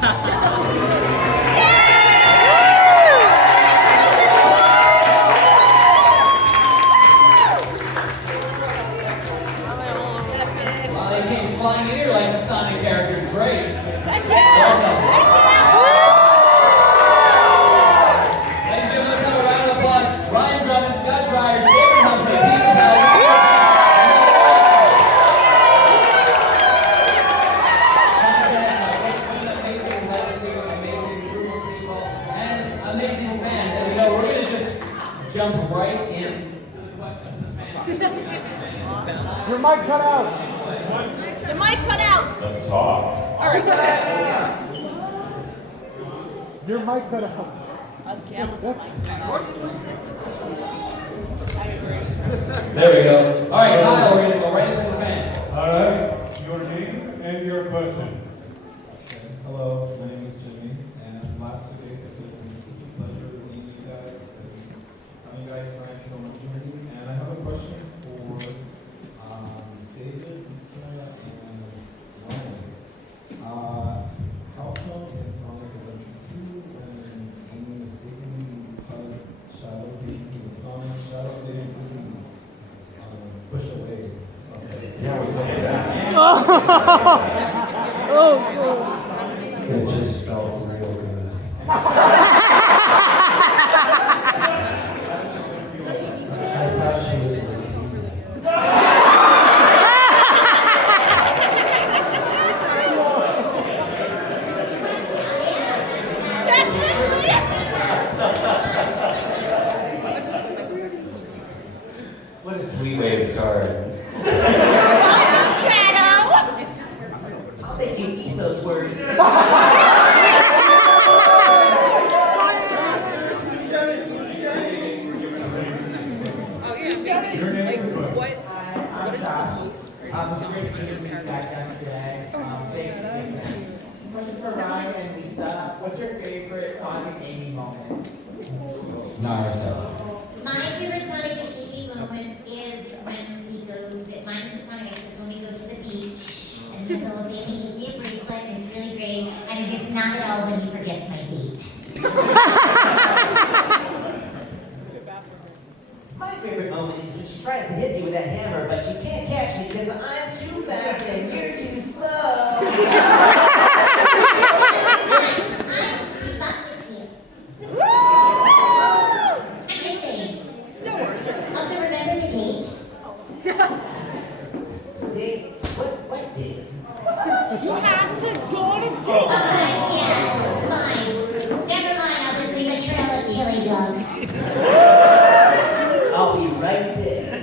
Well, they came flying in here like the Sonic characters. Great. Welcome. Ladies and gentlemen, let's have a round of applause. Ryan Drummond, Scott Dreyer, David Humphrey, Peter Bell. Amazing group of people and amazing fans. And we're going to just jump right in. Your mic cut out. The mic cut out. Let's talk. All right. Your mic cut out. Okay. There we go. All right, Kyle, we're going to go right into the fans. All right, your name and your question. Hello, my name is Jimmy, and last 2 days I've been such a pleasure meeting you guys, and you guys signed so much for me. And I have a question for David, Lisa, and Ryan. How come in Sonic Adventure 2, when Amy mistakenly tugged Shadow taking the Sonic, Shadow didn't really push away? Yeah, what's up with that? It just felt real good. I thought she was with me. What a sweet way to start. Shadow. I'll make you eat those words. Your name and your question. I'm Josh. It's great to meet you guys yesterday. Thanks for being there. Question for Ryan and Lisa. What's your favorite Sonic and Amy moment? Naruto. My favorite Sonic and Amy moment is when we go, mine's the Sonic, is when we go to the beach, and this little baby gives me a bracelet, and it's really great, and it is not at all when he forgets my date. My favorite moment is when she tries to hit me with that hammer, but she can't catch me because I'm too fast and you're too slow. I'm just saying. Also, remember the date? Date? What date? You have to go to date. Yeah, it's fine. Never mind, I'll just leave a trail of chili dogs. I'll be right there.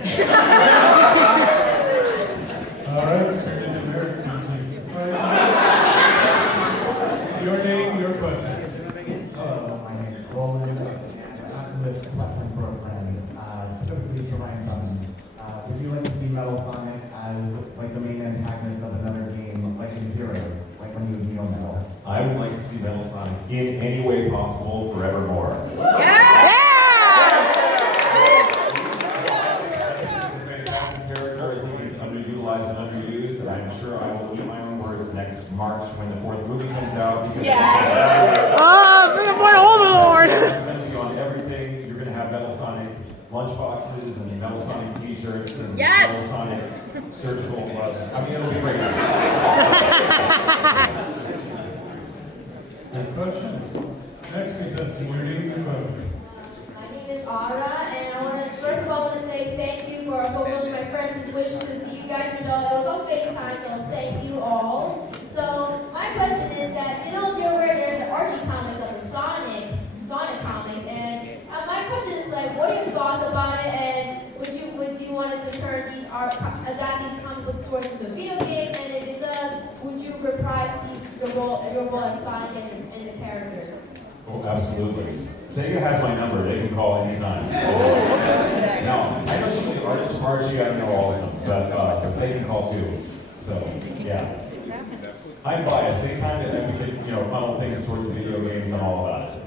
All right, your name, your question. Hello, my name is Roland. I'm with Western Program, typically for Ryan Drummond. Would you like to see Metal Sonic as like the main antagonist of another game, like in Zero, like when you Neo Metal? I would like to see Metal Sonic in any way possible forevermore. He's a fantastic character. I think he's underutilized and underused, and I'm sure I will eat my own words next March when the 4th movie comes out. Because on everything, you're going to have Metal Sonic lunchboxes and Metal Sonic t-shirts and Metal Sonic surgical gloves. I mean, it'll be great. Your question. Next contestant, your name and your question. My name is Ara, and I want to first of all want to say thank you for fulfilling my friends' wish to see you guys. Even though it was on FaceTime, so thank you all. So my question is that there's the Archie comics of the Sonic comics, and my question is what are your thoughts about it? And would you want to turn adapt these comic book stories into a video game? And if it does, would you reprise your role as Sonic and the characters? Oh, absolutely. Sega has my number. They can call anytime. Now, I know some of the artists from Archie. I don't know all of them, but they can call too. So, yeah. I'm biased. Anytime that we can, funnel things towards the video games, I'm all about it.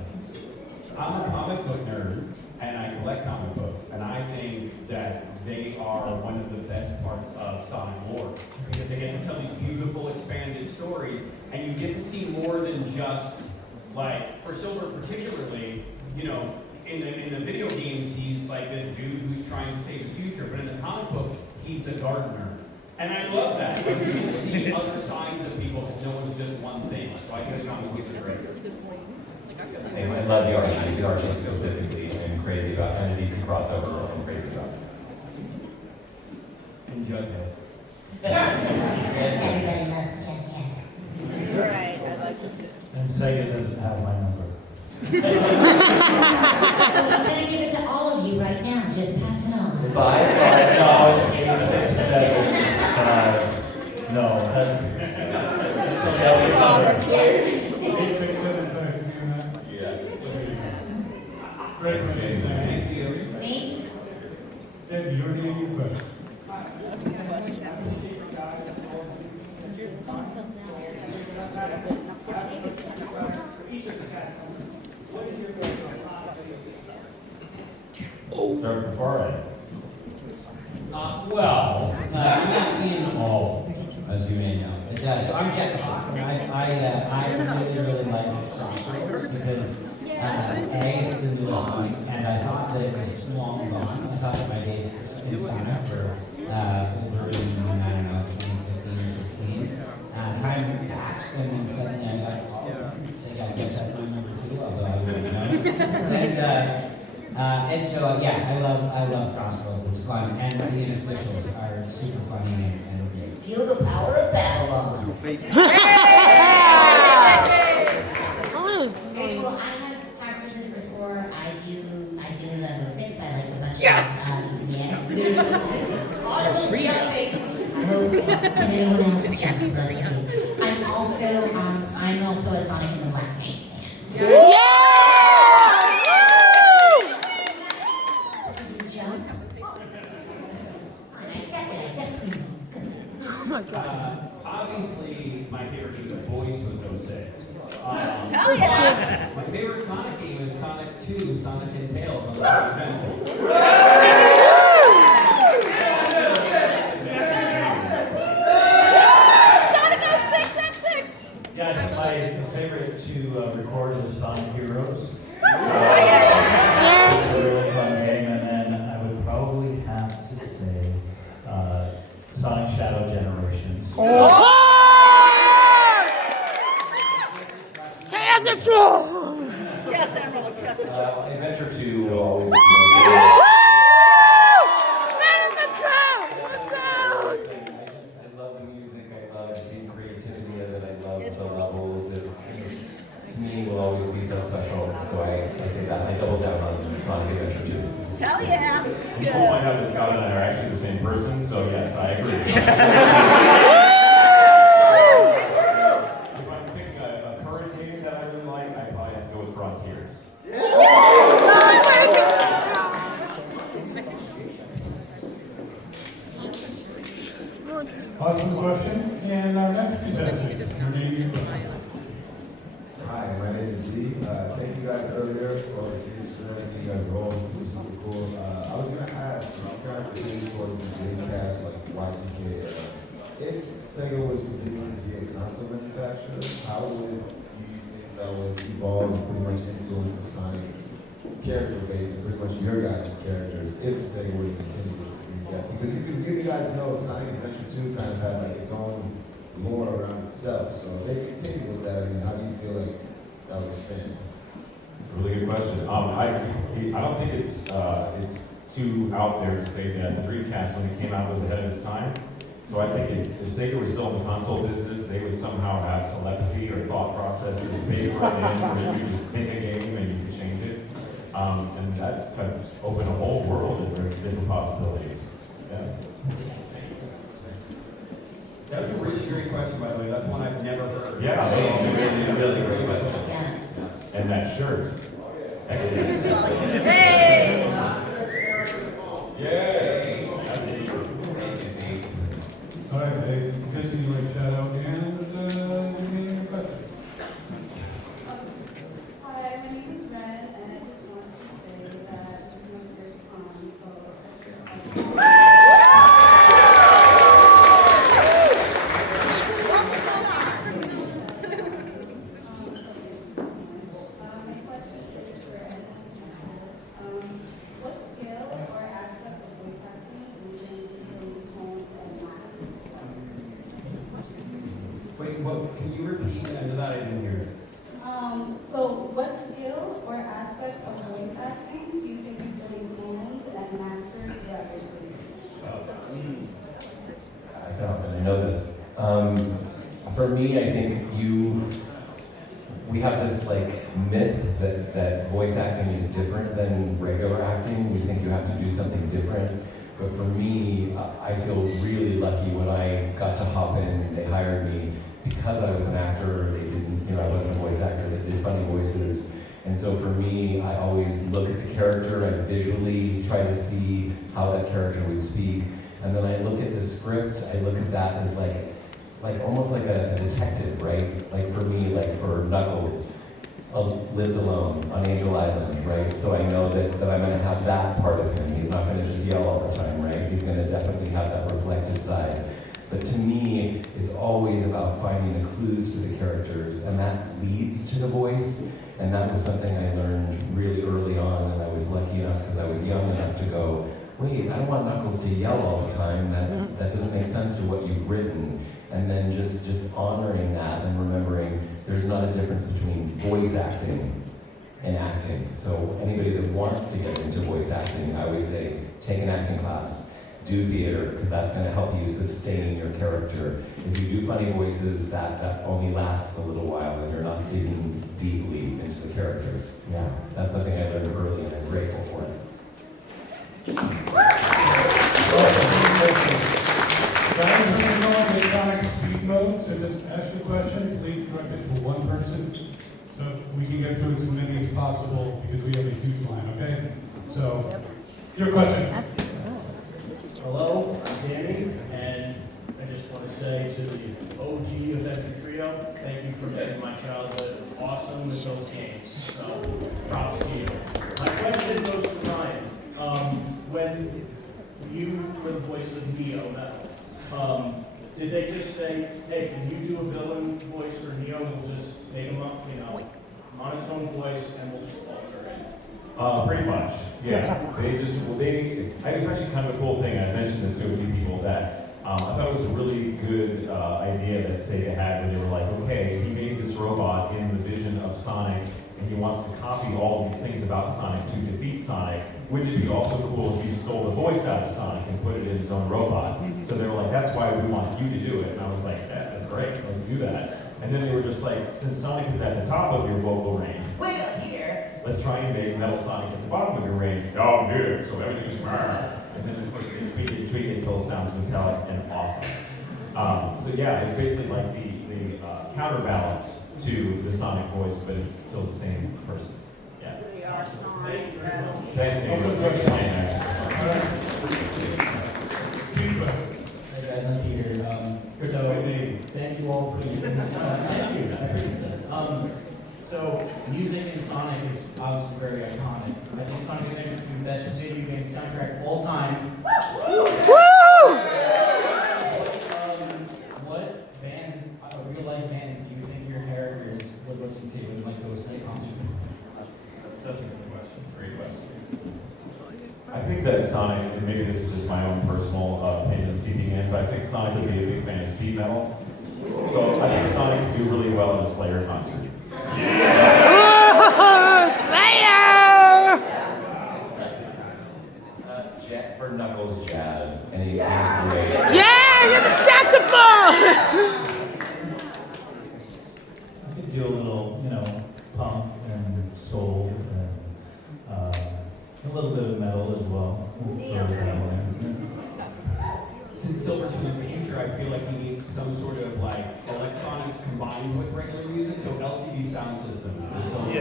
I'm a comic book nerd, and I collect comic books, and I think that they are one of the best parts of Sonic lore, because they get to tell these beautiful expanded stories, and you get to see more than just, like, for Silver particularly, you know, in the video games, he's like this dude who's trying to save his future, but in the comic books, he's a gardener. And I love that. Like, you get to see other sides of people because no one's just one thing. So I think comic books are great. Same, I love the Archies. The Archies specifically, I'm crazy about, and the DC crossover, I'm crazy about. And Jughead. Everybody loves Jughead. Right, I like it too. And Sega doesn't have my number. So he's gonna give it to all of you right now. Just pass it on. No, it's 867. No. Chelsea's number. Yes. 867. Yes. Great, Thank you. Thanks. Ed, you already have your question. Start before I. Well, not in all, as you may know. So I'm Jack Hawk, and I really like Crossroads because A, it's the newest one, and I thought that it was long gone. I thought that my days in Sonic were over in, I don't know, 2015 or 16. Time passed, and then suddenly I got, I guess that's my number 2, although I wouldn't know. And so, yeah, I love Crossroads. It's fun, and the officials are super funny and great. Feel the power of Babylon. Okay, well, I have talked about this before. I do level 6. I like the bunch of there's audible jumping. I hope anyone else is jumping. Let's see. I'm also a Sonic and the Black Paint fan. Obviously, my favorite game of voice was 06. Hell yeah! My favorite Sonic game was Sonic 2, Sonic and Tails on the Sega Genesis. Sonic 06 and 6! Yeah, my favorite to record is Sonic Heroes. Yeah. It's a really fun game, and then I would probably have to say Sonic Shadow Generations. Yes, Emerald, yes. Adventure 2 will always be my I love the music, I love the creativity of it, I love the levels. It's to me will always be so special. So I say that I double down on Sonic Adventure 2. Hell yeah! It's You'll good. find out that Scott and I are actually the same person, so yes, I agree. If I'm picking a current game that I really like, I probably have to go with Frontiers. Awesome question. And our next contestant, your name and your question. Hi, my name is Lee. Thank you guys earlier for everything you guys are all super cool. I was going to ask, this kind of relates towards the Dreamcast, like Y2K. If Sega was continuing to be a console manufacturer, how would you think that would evolve and pretty much influence the Sonic character base and pretty much your guys' characters if Sega were to continue with the Dreamcast? Because you guys know Sonic Adventure 2 kind of had like its own lore around itself. So if they continue with that, I mean, how do you feel like that would expand? It's a really good question. I don't think it's too out there to say that the Dreamcast, when it came out, was ahead of its time. So I think if Sega was still in the console business, they would somehow have telepathy or thought processes baked right in, where you just pick a game and you can change it. And that kind of opened a whole world of different possibilities. Yeah. That was a really great question, by the way. That's one I've never heard. Yeah, that's a really great question. Yeah. And that shirt. Hey! Yes. That's it. All right, I guess you like shout out and your name and your question. Hi, my name is Ren, and I just want to say that we have this like myth that voice acting is different than regular acting. We think you have to do something different. But for me, I feel really lucky when I got to hop in and they hired me because I was an actor. They didn't, I wasn't a voice actor. They did funny voices. And so for me, I always look at the character and visually try to see how that character would speak. And then I look at the script, I look at that as like almost like a detective, right? Like for me, like for Knuckles, lives alone on Angel Island, right? So I know that I'm gonna have that part of him. He's not gonna just yell all the time, right? He's gonna definitely have that reflective side. But to me, it's always about finding the clues to the characters, and that leads to the voice. And that was something I learned really early on, and I was lucky enough because I was young enough to go, wait, I don't want Knuckles to yell all the time. That doesn't make sense to what you've written. And then just honoring that and remembering there's not a difference between voice acting and acting. So anybody that wants to get into voice acting, I always say, take an acting class, do theater, because that's going to help you sustain your character. If you do funny voices, that only lasts a little while and you're not digging deeply into the character. Yeah, that's something I learned early and I'm grateful for it. Guys, we're going to go into Sonic speed mode, so just ask your question, please direct it to one person, so we can get through as many as possible, because we have a huge line, okay? So, your question. Hello, I'm Danny, and I just want to say to the OG Adventure Trio, thank you for making my childhood awesome with those games. So, props to you. My question goes to Ryan. When you were the voice of Neo now, did they just say, hey, can you do a villain voice for Neo? We'll just make him up, monotone voice, and we'll just alter it. Pretty much, yeah. It was actually kind of a cool thing. I mentioned this to a few people that I thought it was a really good idea that Sega had where they were like, okay, he made this robot in the vision of Sonic and he wants to copy all these things about Sonic to defeat Sonic. Wouldn't it be also cool if he stole the voice out of Sonic and put it in his own robot? So they were like, that's why we want you to do it. And I was like, yeah, that's great, let's do that. And then they were just like, since Sonic is at the top of your vocal range, Way up here. let's try and make Metal Sonic at the bottom of your range. Down here, so everything's brr. And then of course they tweak it until it sounds metallic and awesome. So yeah, it's basically like the counterbalance to the Sonic voice, but it's still the same person. Yeah. We are Sonic. Thanks, David. Thanks for playing, Hey guys, I'm Peter. So thank you all for thank you. I appreciate that. So music in Sonic is obviously very iconic. I think Sonic Adventure 2 best video game soundtrack of all time. What band, real life band, do you think your characters would listen to and like go to a concert? That's such a good question. Great question. I think that Sonic, and maybe this is just my own personal opinion seeping in, but I think Sonic would be a big fan of speed metal. So I think Sonic would do really well at a Slayer concert. For Knuckles Jazz, and he yeah. Great. Yeah, you're the saxophone! I could do a little, punk and soul and a little bit of metal as well. Since Silver's in the future, I feel like he needs some sort of like electronics combined with regular music, so LCD sound system is something.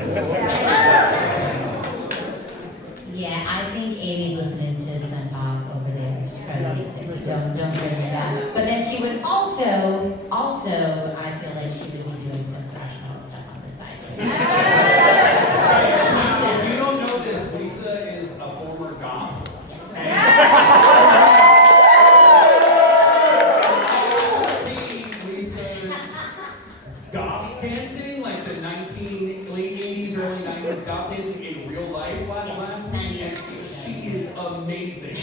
Yeah, I think Amy's listening to Sun Bob over there. She's probably sick. Don't hear me that. But then she would also, I feel like she would be doing some thrash metal stuff on the side too. If you don't know this, Lisa is a former goth. See Lisa's goth dancing, like the late 80s, early 90s goth dancing in real life last week, and she is amazing.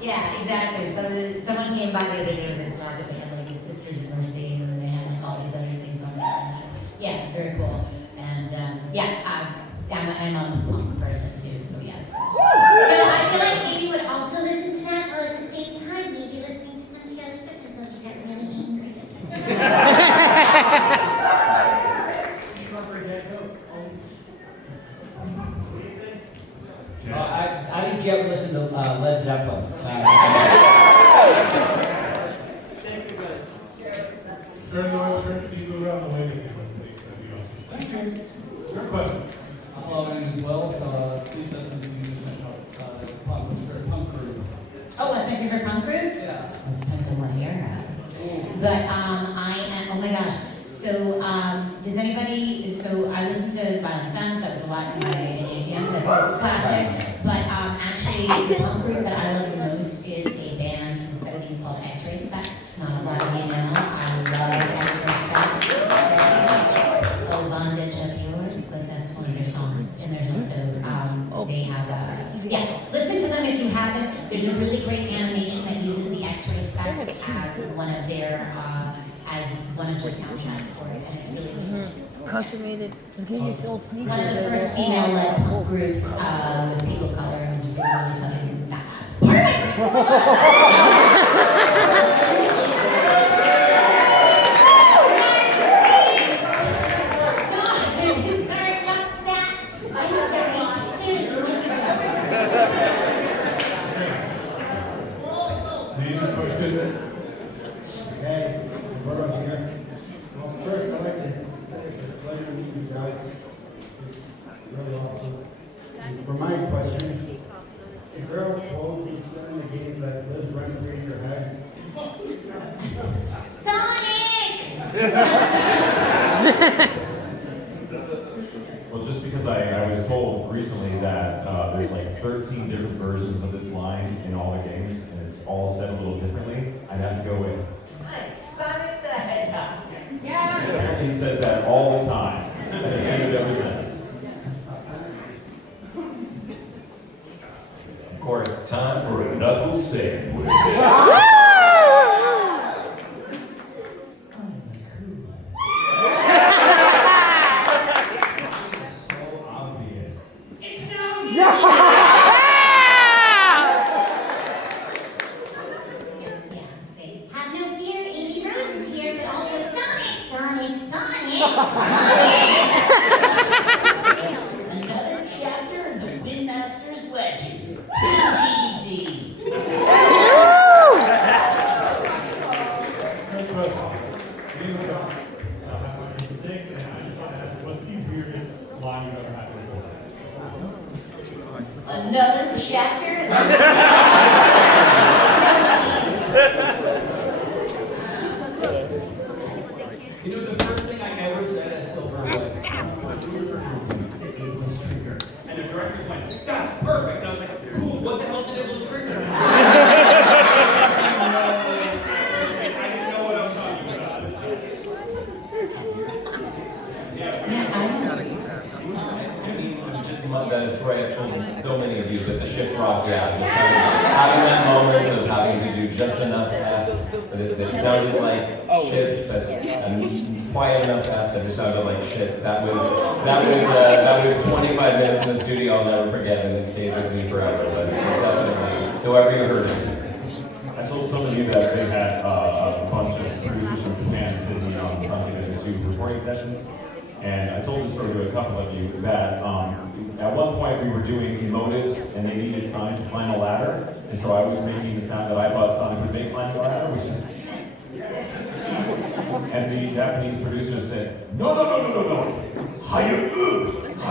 Yeah, exactly. So someone came by the other day with a talk that they had like the Sisters of Mercy, and then they had like all these other things on there. Yeah, very cool. And I'm a punk person too, so yes. So I feel like maybe would also listen to that, while at the same time maybe listening to some Taylor Swift until she got really angry. Zeppelin. Turn you go around the way. Thank you. Your question. Hello, my name is Wells. Please have some music what's your punk group? Oh, what, my favorite punk group? Yeah. It depends on what era. But I am, oh my gosh. So, does anybody, so I listened to Violent Femmes, that was a lot in my ADM, that's a classic. But actually, the punk group that I love the most is a band from the 70s called X-Ray Specs. Not a lot of you know. I love X-Ray Specs. Oh, Bondage of Yours, but that's one of their songs. And there's also, they have yeah, listen to them if you haven't. There's a really great animation that uses the X-Ray Specs as one of their soundtracks for it, and it's really Customated. Just give you so sneaky. one of the first female-led punk groups with people of color, and it's really fucking badass. Sorry about that. I'm Name and question. Hey, we're up here. Well, first, I'd like to say it's a pleasure to meet you guys. It's really awesome. For my question, is there a quote you said in the game that lives rent free in your head? Sonic! Well, just because I was told recently that there's like 13 different versions of this line in all the games, and it's all said a little differently, I'd have to go with, I'm Sonic the Hedgehog. Yeah. apparently he says that all the time, at the end of every sentence. Of course, time for a knuckle sandwich. So obvious. It's no Have no fear, Amy Rose is here, but also Sonic, Sonic, Sonic, Sonic! Another chapter in the Windmaster's legend. Too easy. Good question. Name and question. I just want to ask, what's the weirdest line you've ever had to record? Another chapter in the You know, the first thing I ever said as Silver was, and the directors went, that's perfect. And I was like, cool, what the hell's an Iblis trigger? And I didn't know what I was talking about. Just that is right. I've told so many of you that the shift rock, yeah, just having that moment of having to do just enough F that it sounded like shift, but quiet enough F that it sounded like shit. That was 25 minutes in the studio I'll never forget, and it stays with me forever. But it's definitely, so whoever you heard it. I told some of you that they had a bunch of producers from Japan sitting in on Sonic Adventure 2 recording sessions. And I told this story to a couple of you that at one point we were doing emotives and they needed Sonic to climb a ladder. And so I was making the sound that I thought Sonic would make climbing a ladder, which is... And the Japanese producer said, no, Haya-u! So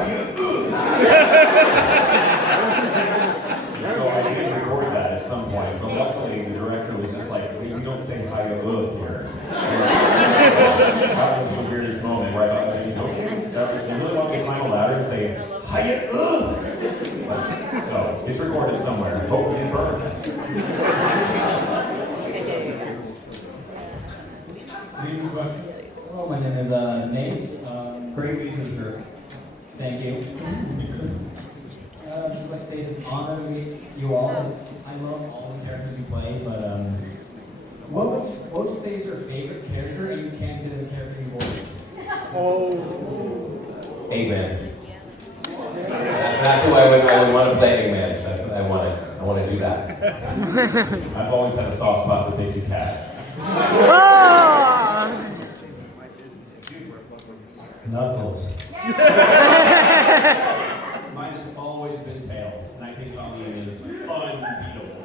I did record that at some point, but luckily the director was just like, we don't say Haya-u here. That was the weirdest moment where I thought, okay, you really want me to climb a ladder and say, Haya-u! So, it's recorded somewhere. Hopefully it burned. Hello, my name is Nate. Great music group. Thank you. I'd just like to say it's an honor to meet you all. I love all the characters you play, but what would you say is your favorite character, and you can't say the character you voiced? Eggman. That's who I would want to play Eggman. That's I want to do that. I've always had a soft spot for Baby Cat. Knuckles. Mine has always been Tails, and I think Onion is unbeatable.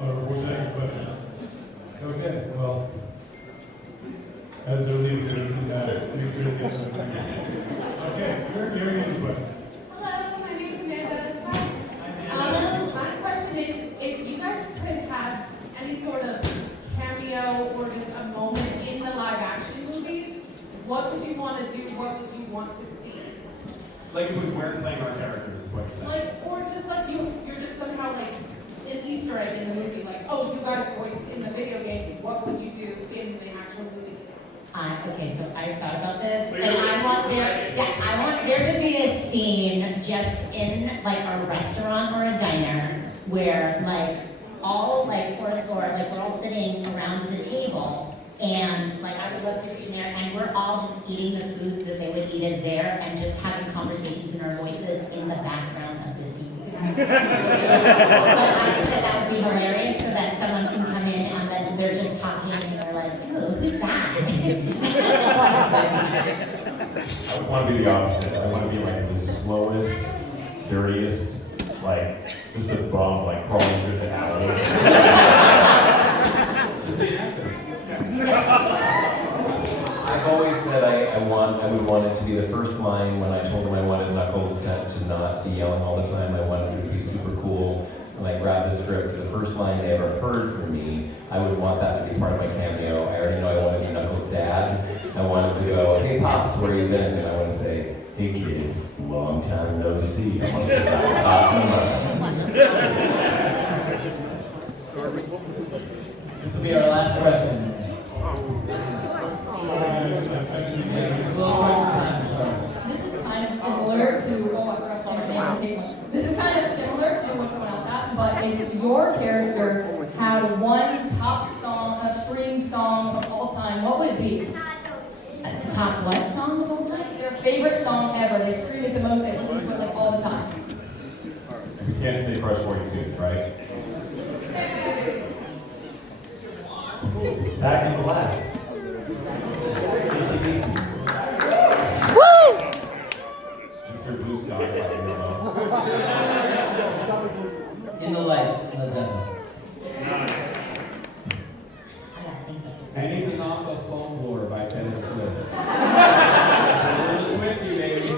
or second question? Okay, well, as they're leaving, they're looking back. Make sure they get something. Okay, you're in the question. Hello, my name is Amanda. My question is, if you guys could have any sort of cameo or just a moment in the live action movies, what would you want to do? What would you want to see? Like if we weren't playing our characters, is what you're saying. Like, or just like you're just somehow like an Easter egg in the movie. Like, oh, you guys voiced in the video games. What would you do in the actual movie? Okay, so I thought about this, and I want there to be a scene just in like a restaurant or a diner where like all like fourth floor, like we're all sitting around the table, and like I would love to be in there, and we're all just eating the foods that they would eat as there, and just having conversations in our voices in the background of the scene. But I think that would be hilarious, so that someone can come in and then they're just talking and they're like, "Ooh, who's that?" I would want to be the opposite. I want to be like the slowest, dirtiest, like just a bum, like crawling through the alley. I've always said I would want it to be the first line when I told him I wanted Knuckles to not be yelling all the time. I wanted him to be super cool. When I grabbed the script, the first line they ever heard from me, I would want that to be part of my cameo. I already know I want to be Knuckles' dad. I want him to go, "Hey Pops, where you been?" And I want to say, "Hey kid, long time no see. I must have gotten hot This will be our last question. This is kind of similar to, oh, I forgot to say your name. This is kind of similar to what someone else asked, but if your character had one top song, a scream song of all time, what would it be? The top what song of all time? Their favorite song ever. They scream it the most. They listen to it like all the time. We can't say Crush 42s, right? Back in Black. Woo! Mr. Blue Sky, like, you know. In the light, Led Zeppelin. Anything off of Foam Floor by Taylor Swift. So we're just with you, baby.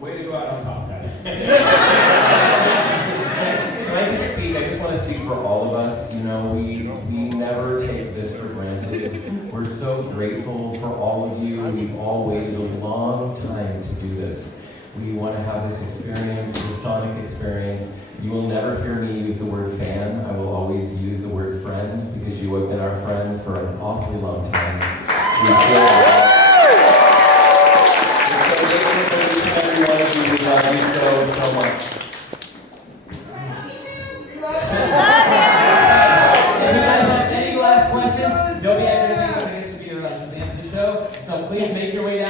Way to go out on top, guys. Can I just speak? I just want to speak for all of us. You know, we never take this for granted. We're so grateful for all of you. We've all waited a long time to do this. We want to have this experience, this sonic experience. You will never hear me use the word fan. I will always use the word friend because you have been our friends for an awfully long time. We love you so much. Any last questions? Nobody has anything to be to the end of the show. So please make your way down.